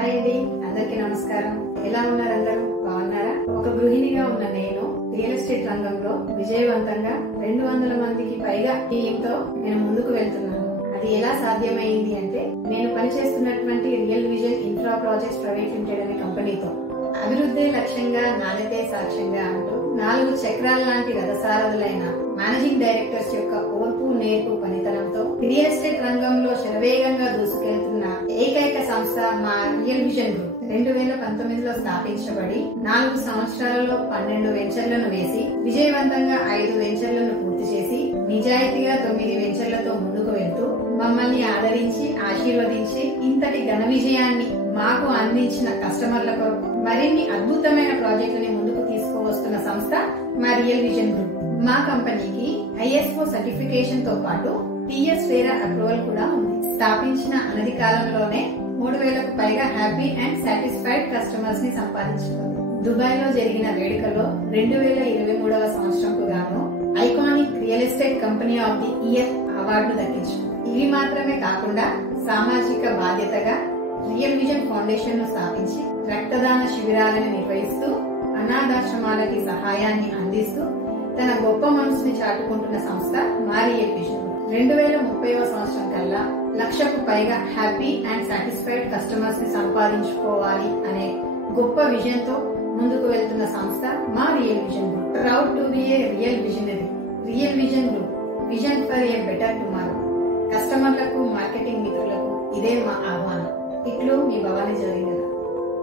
Hi అండి, అందరికీ నమస్కారం. ఎలా ఉన్నారు? అందరూ బాగున్నారా? ఒక గృహిణిగా ఉన్న నేను రియల్ ఎస్టేట్ రంగంలో విజయవంతంగా 200 మందికి పైగా టీంతో నేను ముందుకు వెళ్తున్నాను. అది ఎలా సాధ్యమైంది అంటే, నేను పనిచేస్తున్నటువంటి real vision infra projects private limited అనే కంపెనీతో అభివృద్ధి లక్ష్యంగా నాణ్యతే సాక్ష్యంగా అంటూ 4 చక్రాల లాంటి రథసారథులైన మేనేజింగ్ డైరెక్టర్స్ యొక్క ఓర్పు నేర్పు పనితనంతో రియల్ ఎస్టేట్ రంగంలో శరవేగంగా దూసుకెళ్తున్న ఏకైక సంస్థ మా రియల్ విజన్ గ్రూప్. 2019లో స్థాపించబడి 4 సంవత్సరాలలో 12 వెంచర్లను వేసి విజయవంతంగా 5 వెంచర్లను పూర్తి చేసి నిజాయితీగా 9 వెంచర్లతో ముందుకు వెళ్తూ మమ్మల్ని ఆదరించి ఆశీర్వదించి ఇంతటి ఘన విజయాన్ని మాకు అందించిన కస్టమర్ల కొరకు మరిన్ని అద్భుతమైన ప్రాజెక్టులని ముందుకు తీసుకువస్తున్న సంస్థ మా రియల్ విజన్ గ్రూప్. మా కంపెనీకి ISO సర్టిఫికేషన్ తో పాటు TS ఫేరా అప్రూవల్ కూడా ఉంది. స్థాపించిన అనతి కాలంలోనే 3000కు పైగా హ్యాపీ అండ్ సాటిస్ఫైడ్ కస్టమర్స్ ని సంపాదించుకుంది. దుబాయ్ లో జరిగిన వేడుకలో 2023వ సంవత్సరంకు గాను iconic real estate company of the year award దక్కించుకుంది. ఇవి మాత్రమే కాకుండా సామాజిక బాధ్యతగా రియల్ విజన్ ఫౌండేషన్ ను స్థాపించి రక్తదాన శిబిరాలను నిర్వహిస్తూ అనాథాశ్రమాలకి సహాయాన్ని అందిస్తూ తన గొప్ప మనసుని చాటుకుంటున్న సంస్థ మా రియల్ విజన్. 2030వ సంవత్సరం కల్లా 1,00,000కు పైగా హ్యాపీ అండ్ సాటిస్ఫైడ్ కస్టమర్స్ ని సంపాదించుకోవాలి అనే గొప్ప విజన్ తో ముందుకు వెళ్తున్న సంస్థ మా real vision group. Proud to be A real visionary. Real vision group, vision for a better tomorrow. కస్టమర్లకు, మార్కెటింగ్ మిత్రులకు ఇదే మా ఆహ్వానం. ఇట్లు మీ భవానీ జరిగింది.